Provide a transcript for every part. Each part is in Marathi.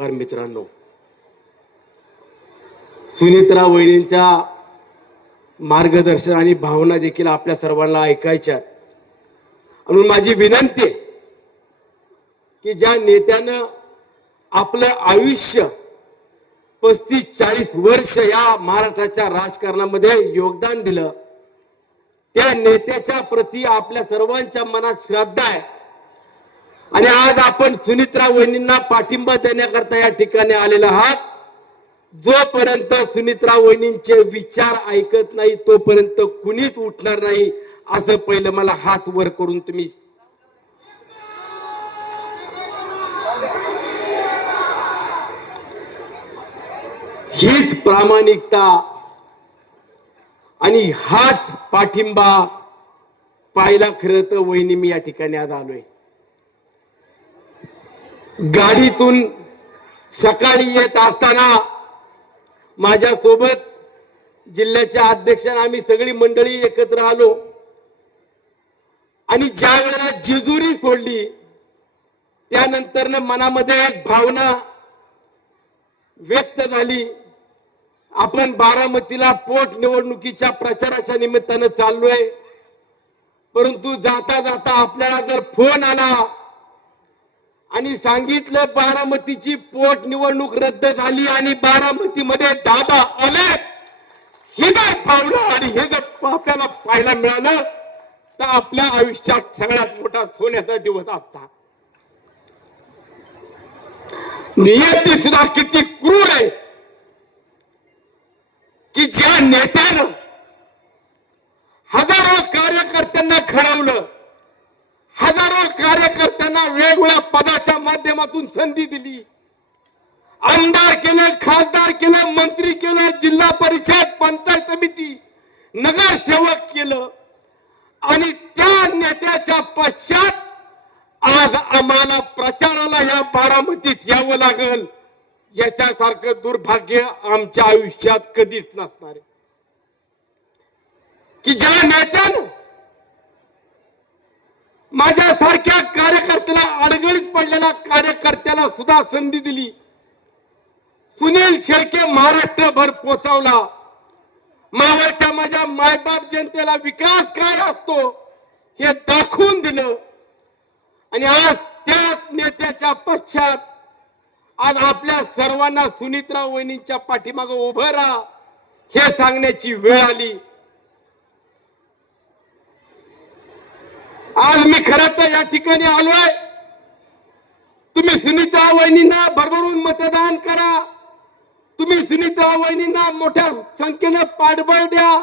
पत्रकार मित्रांनो, सुनित्रा वहिनींच्या मार्गदर्शन आणि भावना देखील आपल्या सर्वांना ऐकायच्या आहेत. म्हणून माझी विनंती आहे की ज्या नेत्यानं आपलं आयुष्य 35-40 वर्ष या महाराष्ट्राच्या राजकारणामध्ये योगदान दिलं, त्या नेत्याच्या प्रती आपल्या सर्वांच्या मनात श्रद्धा आहे. आणि आज आपण सुनित्रा वहिनींना पाठिंबा देण्याकरता या ठिकाणी आलेला आहात. जोपर्यंत सुनित्रा वहिनींचे विचार ऐकत नाही तोपर्यंत कुणीच उठणार नाही, असं पहिलं मला हात वर करून तुम्ही हीच प्रामाणिकता आणि हाच पाठिंबा पाहिला. खरं तर वहिनी, मी या ठिकाणी आज आलोय. गाडीतून सकाळी येत असताना माझ्या सोबत जिल्ह्याच्या अध्यक्षांना आम्ही सगळी मंडळी एकत्र आलो आणि ज्या वेळेला जेजुरी सोडली त्यानंतर मनामध्ये एक भावना व्यक्त झाली. आपण बारामतीला पोट निवडणुकीच्या प्रचाराच्या निमित्तानं चाललोय, परंतु जाता जाता आपल्याला जर फोन आला आणि सांगितलं बारामतीची पोट निवडणूक रद्द झाली आणि बारामतीमध्ये दादा आले, हे जर पावलं आणि हे जर आपल्याला पाहायला मिळालं तर आपल्या आयुष्यात सगळ्यात मोठा सोन्याचा दिवस असता. नियती सुद्धा किती क्रूर आहे की ज्या नेत्यानं हजारो कार्यकर्त्यांना खरवलं, हजारो कार्यकर्त्यांना वेगवेगळ्या पदाच्या माध्यमातून संधी दिली, आमदार केलं, खासदार केलं, मंत्री केलं, जिल्हा परिषद, पंचायत समिती, नगरसेवक केलं, आणि त्या नेत्याच्या पश्चात आज आम्हाला प्रचाराला या बारामतीत यावं लागल, याच्यासारखं दुर्भाग्य आमच्या आयुष्यात कधीच नसणार आहे. की ज्या नेत्यानं माझ्यासारख्या कार्यकर्त्याला, अडगळीत पडलेल्या कार्यकर्त्याला सुद्धा संधी दिली. सुनील शेळके महाराष्ट्रभर पोहोचवला. मावळच्या माझ्या मायबाप जनतेला विकास काय असतो हे दाखवून दिलं. आणि आज त्याच नेत्याच्या पश्चात आज आपल्या सर्वांना सुनित्रा वहिनींच्या पाठीमागे उभं राहा हे सांगण्याची वेळ आली. आज मी खरं तर या ठिकाणी आलोय. तुम्ही सुनित्रा वहिनींना भरभरून मतदान करा. तुम्ही सुनित्रा वहिनींना मोठ्या संख्येने पाठबळ द्या.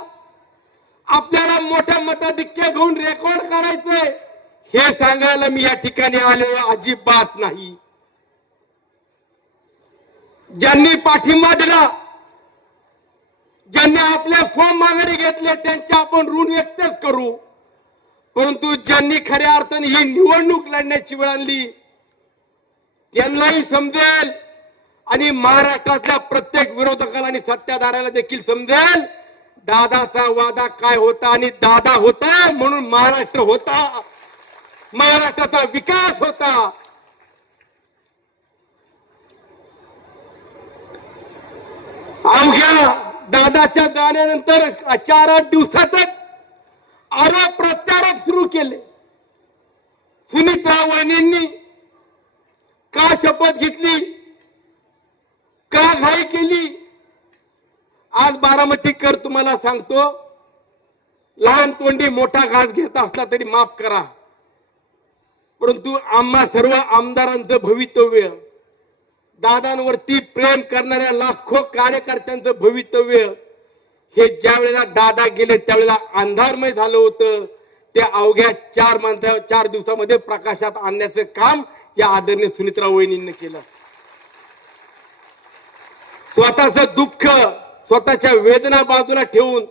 आपल्याला मोठ्या मताधिक्य घेऊन रेकॉर्ड करायचंय हे सांगायला मी या ठिकाणी आलो अजिबात नाही. ज्यांनी पाठिंबा दिला, ज्यांनी आपले फॉर्म माघारी घेतले त्यांचे आपण ऋण व्यक्तच करू, परंतु ज्यांनी खऱ्या अर्थाने ही निवडणूक लढण्याची वेळ आणली त्यांनाही समजेल आणि महाराष्ट्रातल्या प्रत्येक विरोधकाला आणि सत्ताधाऱ्याला देखील समजेल दादाचा वादा काय होता. आणि दादा होता म्हणून महाराष्ट्र होता, महाराष्ट्राचा विकास होता. अवघ्या दादाच्या जाण्यानंतर 4-8 दिवसातच आरोप प्रत्यारोप सुरू केले. सुनित्रा वहिनींनी का शपथ घेतली, का घाई केली. आज बारामतीकर तुम्हाला सांगतो, लहान तोंडी मोठा घास घेत असला तरी माफ करा, परंतु आम्हा सर्व आमदारांचं भवितव्य, दादांवरती प्रेम करणाऱ्या लाखो कार्यकर्त्यांचं भवितव्य हे ज्या वेळेला दादा गेले त्यावेळेला अंधारमय झालं होतं. त्या अवघ्या 4 दिवसामध्ये प्रकाशात आणण्याचं काम या आदरणीय सुनित्रा वहिनींनी केलं. स्वतःचं दुःख, स्वतःच्या वेदना बाजूला ठेवून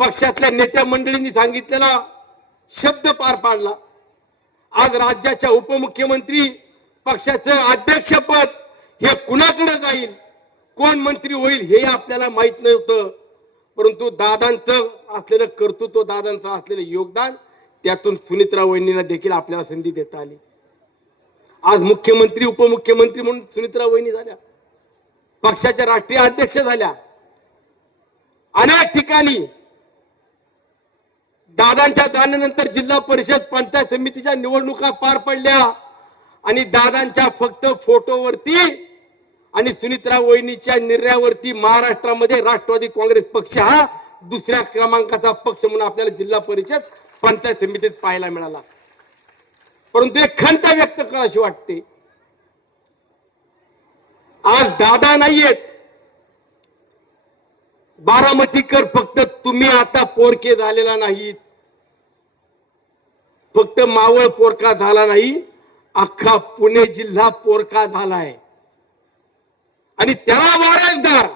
पक्षातल्या नेत्या मंडळींनी सांगितलेला शब्द पार पाडला. आज राज्याच्या उपमुख्यमंत्री, पक्षाचं अध्यक्षपद हे कुणाकडे जाईल, कोण मंत्री होईल हे आपल्याला माहित नव्हतं, परंतु दादांचं असलेलं कर्तृत्व, दादांचं असलेलं योगदान, त्यातून सुनित्रा वहिनींना देखील आपल्याला संधी देता आली. आज मुख्यमंत्री उपमुख्यमंत्री म्हणून सुनित्रा वहिनी झाल्या, पक्षाच्या राष्ट्रीय अध्यक्ष झाल्या. अनेक ठिकाणी दादांच्या जाण्यानंतर जिल्हा परिषद पंचायत समितीच्या निवडणुका पार पडल्या आणि दादांच्या फक्त फोटोवरती आणि सुनित्रा वहिनीच्या निर्णयावरती महाराष्ट्रामध्ये राष्ट्रवादी काँग्रेस पक्ष हा दुसऱ्या क्रमांकाचा पक्ष म्हणून आपल्याला जिल्हा परिषद पंचायत समितीत पाहायला मिळाला. परंतु एक खंत व्यक्त करावीशी वाटते, आज दादा नाहीयेत, बारामतीकर फक्त तुम्ही आता पोरके झालेला नाहीत, फक्त मावळ पोरका झाला नाही, अख्खा पुणे जिल्हा पोरका झालाय. आणि त्याला वारसदार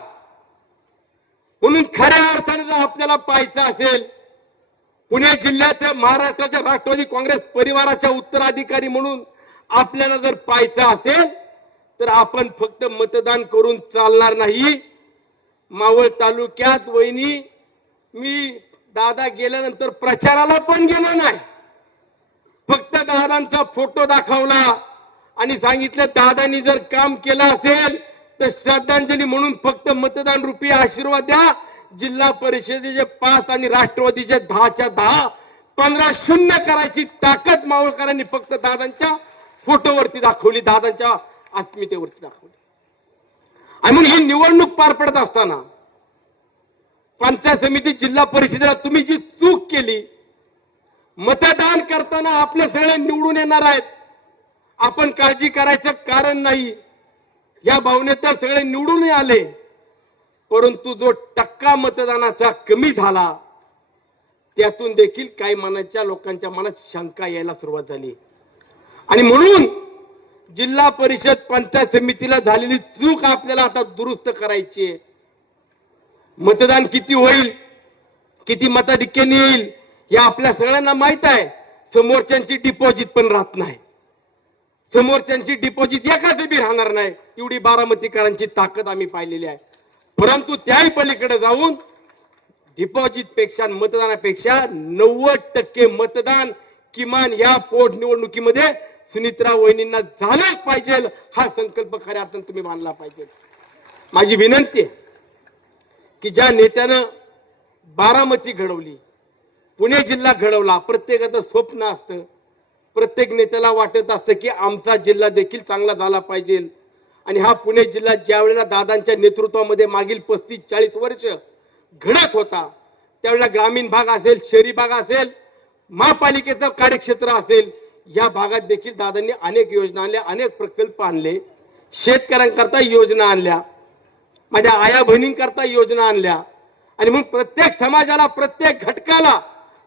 म्हणून खऱ्या अर्थाने जर आपल्याला पाहायचं असेल, पुणे जिल्ह्याच्या महाराष्ट्राच्या राष्ट्रवादी काँग्रेस परिवाराच्या उत्तराधिकारी म्हणून आपल्याला जर पाहायचं असेल तर आपण फक्त मतदान करून चालणार नाही. मावळ तालुक्यात वहिनी मी दादा गेल्यानंतर प्रचाराला पण गेलो नाही, फक्त दादांचा फोटो दाखवला आणि सांगितलं दादांनी जर काम केलं असेल तर श्रद्धांजली म्हणून फक्त मतदान रूपी आशीर्वाद द्या. जिल्हा परिषदेचे 5 आणि राष्ट्रवादीचे 10च्या 10 15-0 करायची ताकद मावळकरांनी फक्त दादांच्या फोटोवरती दाखवली, दादांच्या अस्मितेवरती दाखवली. आणि म्हणून ही निवडणूक पार पडत असताना पंचायत समिती जिल्हा परिषदेला तुम्ही जी चूक केली, मतदान करताना आपले सगळे निवडून येणार आहेत, आपण काळजी करायचं कारण नाही, या भावनेत सगळे निवडून आले, परंतु जो टक्का मतदानाचा कमी झाला त्यातून देखील काही मनाच्या लोकांच्या मनात शंका यायला सुरुवात झाली. आणि म्हणून जिल्हा परिषद पंचायत समितीला झालेली चूक आपल्याला आता दुरुस्त करायची आहे. मतदान किती होईल, किती मताधिक्याने येईल हे आपल्या सगळ्यांना माहित आहे. समोरच्यांची डिपॉझिट पण राहत नाही, समोरच्यांची डिपॉझिट एकाच बी राहणार नाही, एवढी बारामतीकरांची ताकद आम्ही पाहिलेली आहे. परंतु त्याही पलीकडे जाऊन डिपॉझिट पेक्षा मतदानापेक्षा 90% मतदान किमान या पोटनिवडणुकीमध्ये सुनित्रा वहिनींना झालाच पाहिजे, हा संकल्प खऱ्या अर्थाने तुम्ही मानला पाहिजे. माझी विनंती आहे की ज्या नेत्यानं बारामती घडवली, पुणे जिल्हा घडवला, प्रत्येकाचं स्वप्न असतं, प्रत्येक नेत्याला वाटत असतं की आमचा जिल्हा देखील चांगला झाला पाहिजे. आणि हा पुणे जिल्हा ज्या वेळेला दादांच्या नेतृत्वामध्ये मागील 35-40 वर्ष घडत होता, त्यावेळेला ग्रामीण भाग असेल, शहरी भाग असेल, महापालिकेचं कार्यक्षेत्र असेल, या भागात देखील दादांनी अनेक योजना आणल्या, अनेक प्रकल्प आणले, शेतकऱ्यांकरता योजना आणल्या, माझ्या आया बहिणींकरता योजना आणल्या. आणि मग प्रत्येक समाजाला, प्रत्येक घटकाला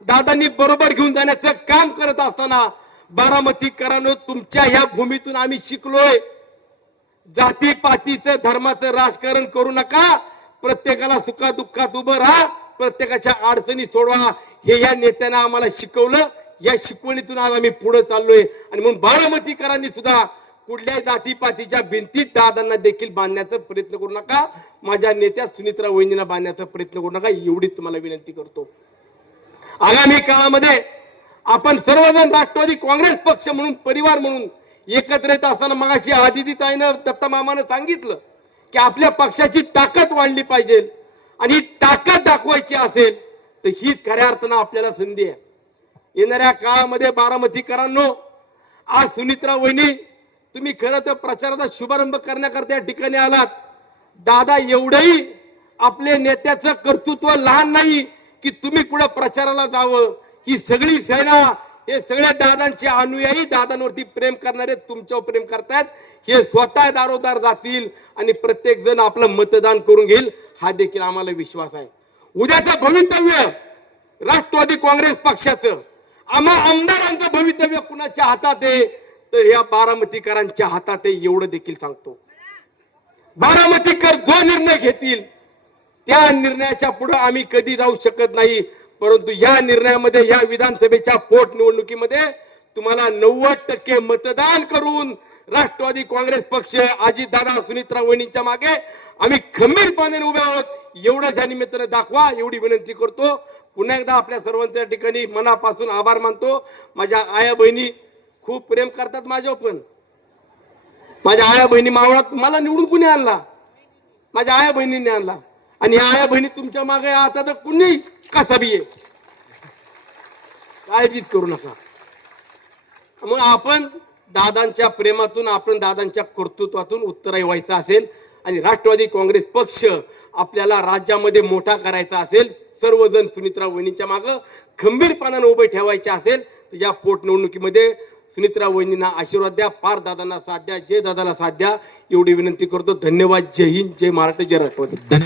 दादांनी बरोबर घेऊन जाण्याचं काम करत असताना बारामतीकरांनो, तुमच्या ह्या भूमीतून आम्ही शिकलोय, जातीपातीचं धर्माचं राजकारण करू नका, प्रत्येकाला सुखादुःखात उभं राहा, प्रत्येकाच्या अडचणी सोडवा, हे या नेत्यांना आम्हाला शिकवलं. या शिकवणीतून आज आम्ही पुढे चाललोय. आणि म्हणून बारामतीकरांनी सुद्धा कुठल्याही जातीपातीच्या भिंतीत दादांना देखील बांधण्याचा प्रयत्न करू नका, माझ्या नेत्या सुनित्रा वहिनींना बांधण्याचा प्रयत्न करू नका, एवढीच तुम्हाला विनंती करतो. आगामी काळामध्ये आपण सर्वजण राष्ट्रवादी काँग्रेस पक्ष म्हणून, परिवार म्हणून एकत्र येत असताना मगाशी आदितीताईनं, दत्ता मामानं सांगितलं की आपल्या पक्षाची ताकद वाढली पाहिजे. आणि ही ताकद दाखवायची असेल तर हीच खऱ्या अर्थानं आपल्याला संधी आहे. येणाऱ्या काळामध्ये बारामतीकरांनो, आज सुनित्रा वहिनी तुम्ही खरं तर प्रचाराचा शुभारंभ करण्याकरता या ठिकाणी आलात. दादा एवढंही आपले नेत्याचं कर्तृत्व लहान नाही की तुम्ही कुठं प्रचाराला जावं. ही सगळी सेना, हे सगळे दादांचे अनुयायी, दादांवरती प्रेम करणारे, तुमच्यावर प्रेम करतायत, हे स्वतः दारोदार जातील आणि प्रत्येक जण आपलं मतदान करून घेईल, हा देखील आम्हाला विश्वास आहे. उद्याचं भवितव्य राष्ट्रवादी काँग्रेस पक्षाचं, आम्हा आमदारांचं भवितव्य कुणाच्या हातात आहे तर या बारामतीकरांच्या हातात आहे, एवढं देखील सांगतो. बारामतीकर जो निर्णय घेतील त्या निर्णयाच्या पुढे आम्ही कधी जाऊ शकत नाही. परंतु या निर्णयामध्ये, या विधानसभेच्या पोटनिवडणुकीमध्ये तुम्हाला 90% मतदान करून राष्ट्रवादी काँग्रेस पक्ष, अजितदादा, सुनित्रा वहिनींच्या मागे आम्ही खंबीरपणे उभे आहोत, एवढं या निमित्तानं दाखवा, एवढी विनंती करतो. पुन्हा एकदा आपल्या सर्वांच्या ठिकाणी मनापासून आभार मानतो. माझ्या आया बहिणी खूप प्रेम करतात माझ्यावर, पण माझ्या आया बहिणी मावळात मला निवडून कुणी आणला? माझ्या आया बहिणींनी आणला. आणि ह्या आया बहिणी तुमच्या मागे आता तर कुणी कसा बी आहे, काळजीच करू नका. मग आपण दादांच्या प्रेमातून, आपण दादांच्या कर्तृत्वातून उत्तराई व्हायचं असेल आणि राष्ट्रवादी काँग्रेस पक्ष आपल्याला राज्यामध्ये मोठा करायचा असेल, सर्वजण सुनीत्रा वहिनींच्या मागं खंबीरपणाने उभे ठेवायचे असेल तर या पोटनिवडणुकीमध्ये सुनीत्रा वहिनींना आशीर्वाद द्या, पार दादांना साथ द्या, जय दादाला साथ द्या, एवढी विनंती करतो. धन्यवाद. जय हिंद, जय महाराष्ट्र, जय राष्ट्रवादी.